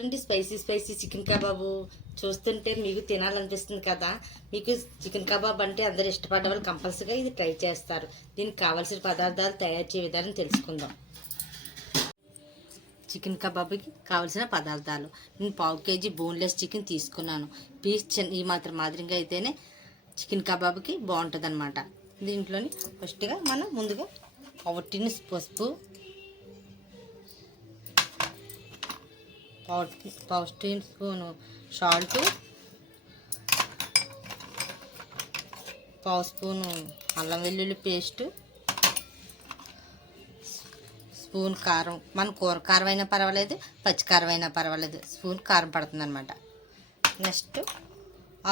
చూడండి, spicy spicy chicken kebab చూస్తుంటే మీకు తినాలనిపిస్తుంది కదా. మీకు చికెన్ కబాబ్ అంటే అందరు ఇష్టపడ్డ వాళ్ళు కంపల్సరీగా ఇది ట్రై చేస్తారు. దీనికి కావాల్సిన పదార్థాలు తయారు చేయ విధానం తెలుసుకుందాం. చికెన్ కబాబ్కి కావాల్సిన పదార్థాలు: నేను 1/2 kg బోన్లెస్ చికెన్ తీసుకున్నాను. పీస్ ఈ మాత్రం మాదిరిగా అయితేనే చికెన్ కబాబ్కి బాగుంటుంది అనమాట. దీంట్లోని ఫస్ట్గా మనం ముందుగా 1 టీ పసుపు, 1 టీ స్పూను సాల్ట్, 1 స్పూను అల్లం వెల్లుల్లి పేస్టు, స్పూన్ కారం. మన కూర కారం అయినా పర్వాలేదు, పచ్చి కారం అయినా పర్వాలేదు, స్పూన్ కారం పడుతుంది అనమాట. నెక్స్ట్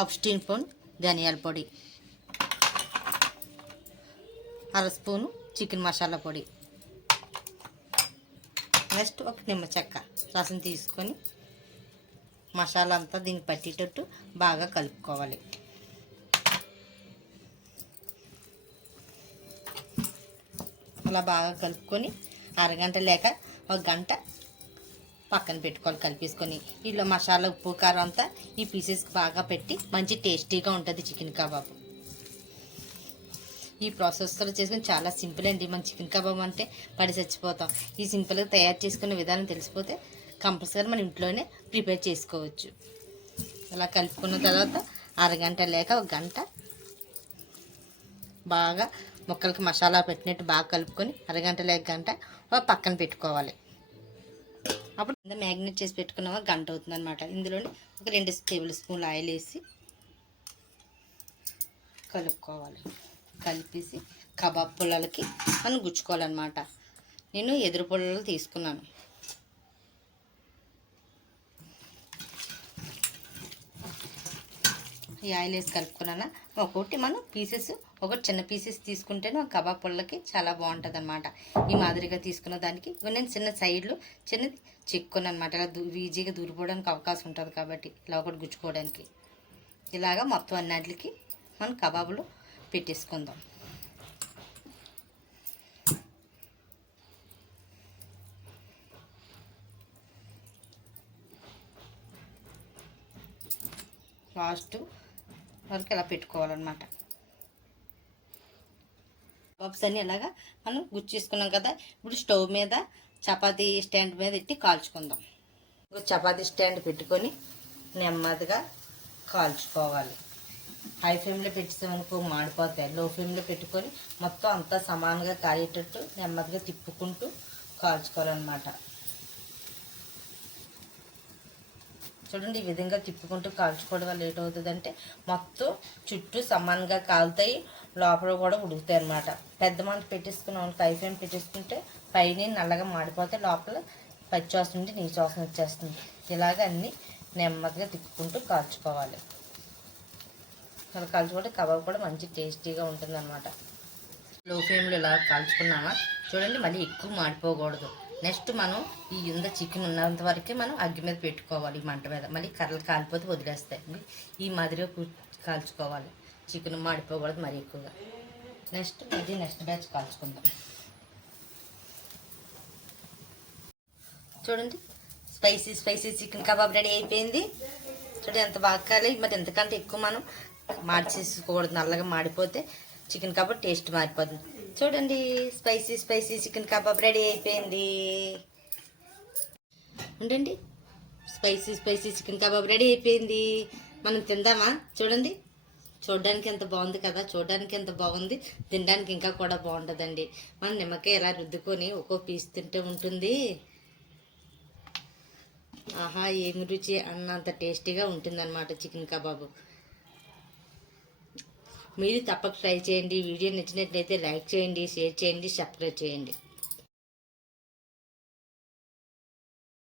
1/2 టీ స్పూన్ ధనియాల పొడి, 1/2 స్పూను చికెన్ మసాలా పొడి. నెక్స్ట్ 1 నిమ్మ చెక్క రసం తీసుకొని మసాలా అంతా దీనికి పట్టేటట్టు బాగా కలుపుకోవాలి. అలా బాగా కలుపుకొని అరగంట లేక 1 గంట పక్కన పెట్టుకోవాలి కలిపేసుకొని. ఇలా మసాలా ఉప్పు కారం అంతా ఈ పీసెస్కి బాగా పెట్టి మంచి టేస్టీగా ఉంటుంది చికెన్ కబాబ్. ఈ ప్రాసెస్లో చేసుకుని చాలా సింపుల్ అండి. మన చికెన్ కబాబ్ అంటే పడి చచ్చిపోతాం. ఈ సింపుల్గా తయారు చేసుకునే విధానం తెలిసిపోతే కంపల్సరీ మన ఇంట్లోనే ప్రిపేర్ చేసుకోవచ్చు. అలా కలుపుకున్న తర్వాత అరగంట లేక 1 గంట బాగా ముక్కలకి మసాలా పెట్టినట్టు బాగా కలుపుకొని అరగంట లేక గంట పక్కన పెట్టుకోవాలి. అప్పుడు మ్యాగ్నేట్ చేసి పెట్టుకున్నామా గంట అవుతుంది అనమాట. ఇందులోని 2 టేబుల్ స్పూన్లు ఆయిల్ వేసి కలుపుకోవాలి. కలిపేసి కబాబ్ పుల్లలకి మనం గుచ్చుకోవాలన్నమాట. నేను ఎదురు పుల్లలు తీసుకున్నాను. ఈ ఆయిల్ వేసి కలుపుకున్నాను. ఒక్కొక్కటి మనం పీసెస్, ఒకటి చిన్న పీసెస్ తీసుకుంటేనే కబాబ్ పుల్లకి చాలా బాగుంటుంది అనమాట. ఈ మాదిరిగా తీసుకున్న దానికి నేను చిన్న సైడ్లు చిన్నది చెక్కున్నాను అనమాట. ఇలా ఈజీగా దూరిపోవడానికి అవకాశం ఉంటుంది కాబట్టి ఇలా ఒకటి గుచ్చుకోవడానికి. ఇలాగా మొత్తం అన్నిటికి మనం కబాబులు పెట్టేసుకుందాం. లాస్ట్ వరకు ఇలా పెట్టుకోవాలన్నమాట. కబాబ్స్ అన్నీ ఇలాగా మనం గుచ్చేసుకున్నాం కదా. ఇప్పుడు స్టవ్ మీద చపాతీ స్టాండ్ మీద పెట్టి కాల్చుకుందాం. చపాతీ స్టాండ్ పెట్టుకొని నెమ్మదిగా కాల్చుకోవాలి. హై ఫ్లేమ్లో పెట్టేసామనుకో మాడిపోతాయి. లో ఫ్లేమ్లో పెట్టుకొని మొత్తం అంతా సమానంగా కాయేటట్టు నెమ్మదిగా తిప్పుకుంటూ కాల్చుకోవాలన్నమాట. చూడండి, ఈ విధంగా తిప్పుకుంటూ కాల్చుకోవడం వల్ల ఏటవుతుందంటే మొత్తం చుట్టూ సమానంగా కాలుతాయి, లోపల కూడా ఉడుకుతాయి అన్నమాట. పెద్ద మంట పెట్టేసుకున్నాం, హై ఫ్లేమ్ పెట్టేసుకుంటే పైన నల్లగా మాడిపోతే లోపల పచ్చి వాసన నుండి నీచు వాసన వచ్చేస్తుంది. ఇలాగ అన్నీ నెమ్మదిగా తిప్పుకుంటూ కాల్చుకోవాలి. అలా కాల్చుకుంటే కబాబ్ కూడా మంచి టేస్టీగా ఉంటుంది అనమాట. లో ఫ్లేమ్లో ఇలా కాల్చుకున్నామా చూడండి, మళ్ళీ ఎక్కువ మాడిపోకూడదు. నెక్స్ట్ మనం ఈ చికెన్ ఉన్నంత వరకే మనం అగ్గి మీద పెట్టుకోవాలి. ఈ మంట మీద మళ్ళీ కర్రలు కాలిపోతే వదిలేస్తాయి. ఈ మాదిరిగా కాల్చుకోవాలి. చికెన్ మాడిపోకూడదు మరీ ఎక్కువగా. నెక్స్ట్ బ్యాచ్ కాల్చుకుందాం. చూడండి, spicy spicy chicken kebab ready అయిపోయింది. చూడండి ఎంత బాగా కాలి. మరి ఎంతకంటే ఎక్కువ మనం మార్చేసుకోకూడదు. నల్లగా మాడిపోతే చికెన్ కబాబ్ టేస్ట్ మారిపోతుంది. చూడండి, spicy spicy chicken kebab ready అయిపోయింది. ఉండండి, spicy spicy chicken kebab ready అయిపోయింది. మనం తిందామా? చూడండి, చూడడానికి ఎంత బాగుంది కదా. చూడడానికి ఎంత బాగుంది, తినడానికి ఇంకా కూడా బాగుంటుందండి. మనం నిమ్మకాయ ఎలా రుద్దుకొని ఒక్కో పీస్ తింటే ఉంటుంది. ఆహా, ఏమి రుచి అన్నంత టేస్టీగా ఉంటుందన్నమాట చికెన్ కబాబు. మీరు తప్పక ట్రై చేయండి. వీడియో నచ్చినట్లయితే లైక్ చేయండి, షేర్ చేయండి, సబ్స్క్రైబ్ చేయండి.